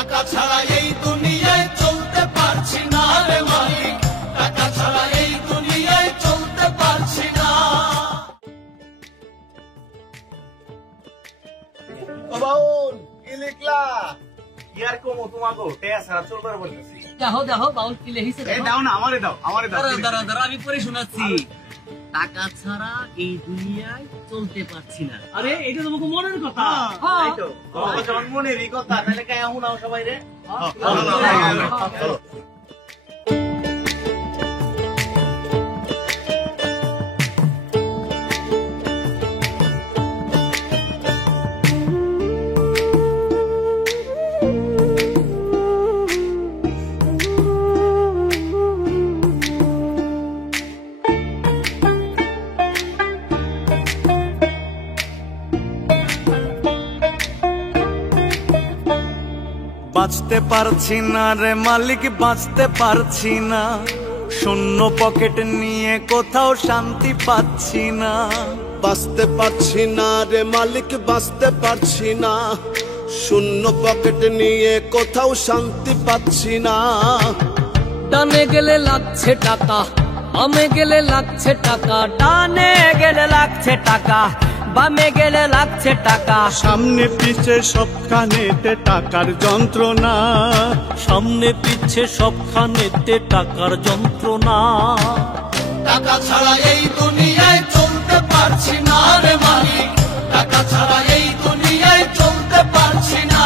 টাকা ছাড়া এই দুনিয়ায় চলতে পারছি না রে মালিক, টাকা ছাড়া এই দুনিয়ায় চলতে পারছি না। বাউল কি লিখলা? কি আর কমো তোমাকে টেয়া ছাড়া চলবার বলতেছি। দেখো দেখো বাউল কি লিখেছে দাও না, আমারে দাও, আমারে দাও। দাঁড়া আমি পরে শোনাচ্ছি। টাকা ছাড়া এই দুনিয়ায় চলতে পারছি না। আরে এটা তোমাকে মনের কথা। এই তো তোমাকে যখন মনেরই কথা, তাহলে কে এখন নাও সবাই রে। চলো। বাঁচতে পারছি না রে মালিক, বাঁচতে পারছি না, শূন্য পকেট নিয়ে কোথাও শান্তি পাচ্ছি না। বাঁচতে পারছি না রে মালিক, বাঁচতে পারছি না, শূন্য পকেট নিয়ে কোথাও শান্তি পাচ্ছি না। ডানে গেলে লাগছে টাকা, বামে গেলে লাগছে টাকা, ডানে গেলে লাগছে টাকা, বামে গেলে লাগছে টাকা, সামনে পিছে সবখানেতে টাকার যন্ত্রণা, সামনে পিছে সবখানেতে টাকার যন্ত্রণা। টাকা ছাড়া এই দুনিয়ায় চলতে পারছি না রে মালিক, টাকা ছাড়া এই দুনিয়ায় চলতে পারছি না,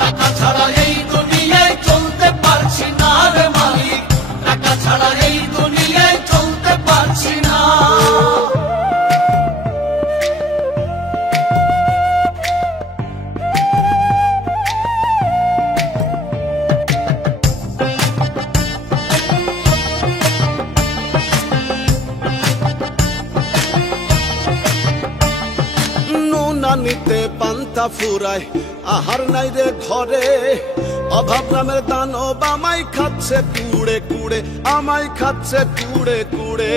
টাকা ছাড়া এই দুনিয়ায় চলতে পারছি না রে মালিক, টাকা ছাড়া এই দুনিয়ায় চলতে পারছি না। নিতে পান্তা ফুরায় আহার নাই রে ঘরে, অভাব নামের দানব আমায় খাচ্ছে কুড়ে কুড়ে, আমায় খাচ্ছে কুড়ে কুড়ে।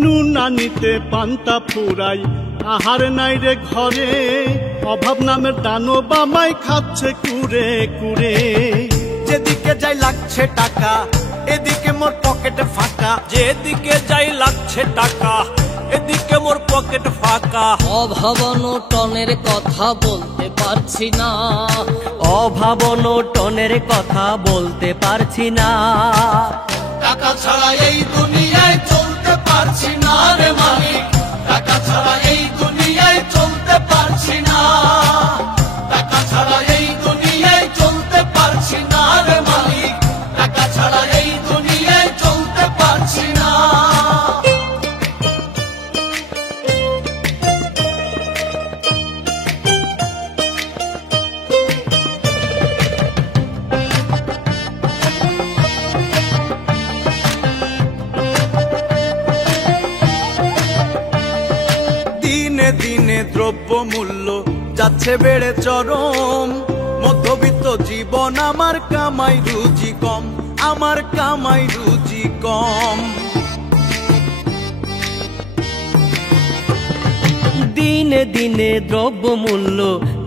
নুন আনিতে পান্তা ফুরাই আহার নাই রে ঘরে, অভাব নামের দানব আমায় খাচ্ছে কুড়ে কুড়ে। যেদিকে যাই লাগছে টাকা, এদিকে মোর পকেট ফাঁকা, যেদিকে যাই লাগছে টাকা, এদিকে মোর পকেট ফাঁকা। অভাবনো টনের কথা বলতে পারছি না, অভাবনো টনের কথা বলতে পারছি না। টাকা ছাড়া এই দুনিয়ায় চলতে পারছি না রে মালিক, টাকা ছাড়া এই দুনিয়ায় চলতে পারছি না, টাকা ছাড়া এই দুনিয়ায় চলতে পারছি না রে মালিক, টাকা ছাড়া এই দুনিয়ায় চলতে পারছি না। দিনে দিনে দ্রব্য মূল্য যাচ্ছে বেড়ে চরম, মধ্যবিত্ত জীবন আমার কামাই রুজি কম, আমার কামাই রুজি কম। দিনে দিনে দ্রব্য মূল্য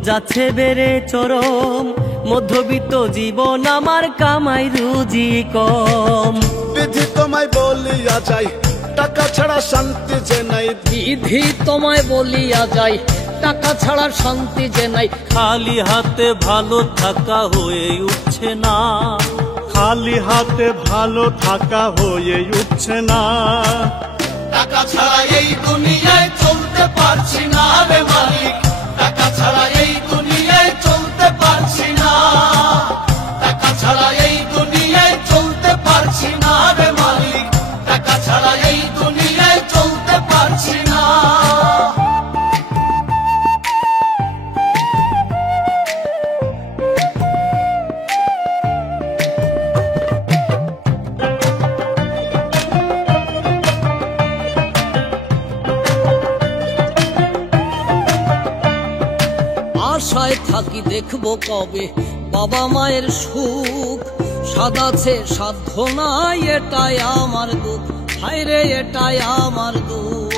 যাচ্ছে বেড়ে চরম, মধ্যবিত্ত জীবন আমার কামাই রুজি কম। বিধি তোমায় বলিয়া যাই টাকা ছাড়া শান্তি যে নাই, বিধি তোমায় বলিয়া যায় টাকা ছাড়া শান্তি যে নাই, খালি হাতে ভালো থাকা হয়ে উঠছে না, খালি হাতে ভালো থাকা হয়ে উঠছে না। টাকা ছাড়া এই দুনিয়ায় চলতে পারছি না রে মালিক, টাকা ছাড়া এই দুনিয়ায় চলতে পারছি না, টাকা ছাড়া এই দুনিয়ায় চলতে পারছি না রে মালিক, টাকা ছাড়া এই দুনিয়ায় চলতে পারছি না। আশায় থাকি দেখবো কবে বাবা মায়ের সুখ, সাদাছে সাধ্য নাই এটাই আমার দুঃখ, হায়রে এটাই আমার দুঃখ।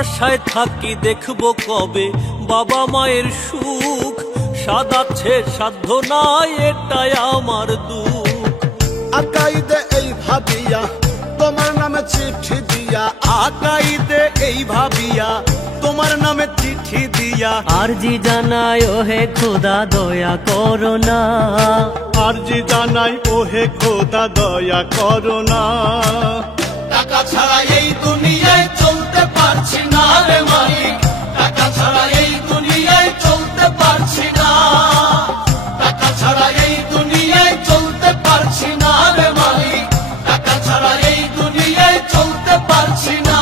আশায় থাকি দেখবো কবে বাবা মায়ের সুখ, সাদাচ্ছে সাধ্য নাই এটাই আমার দুঃখ। আকাইদে এই ভাবিয়া তোমার নামে চিঠি দিয়া, আকাইদে এই ভাবিয়া তোমার নামে চিঠি দিয়া, আরজি জানাই ওহে খোদা দয়া করো না, আরজি জানাই ওহে খোদা দয়া করো না। টাকা ছাড়া এই দুনিয়ায় চলতে পারছি না রে মালিক, টাকা ছাড়া এই দুনিয়ায় চলতে পারছি না, টাকা ছাড়া এই দুনিয়ায় চলতে পারছি না রে মালিক, টাকা ছাড়া এই দুনিয়ায় চলতে পারছি না,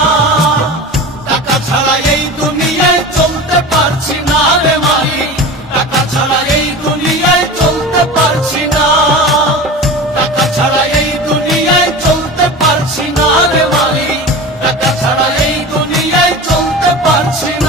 টাকা ছাড়া এই দুনিয়ায় চলতে পারছি না রে মালিক, টাকা ছাড়া এই দুনিয়ায় চলতে পারছি না, টাকা ছাড়া এই দুনিয়ায় চলতে পারছি না রে মালিক, টাকা ছাড়া এই দুনিয়ায় চলতে পারছি না।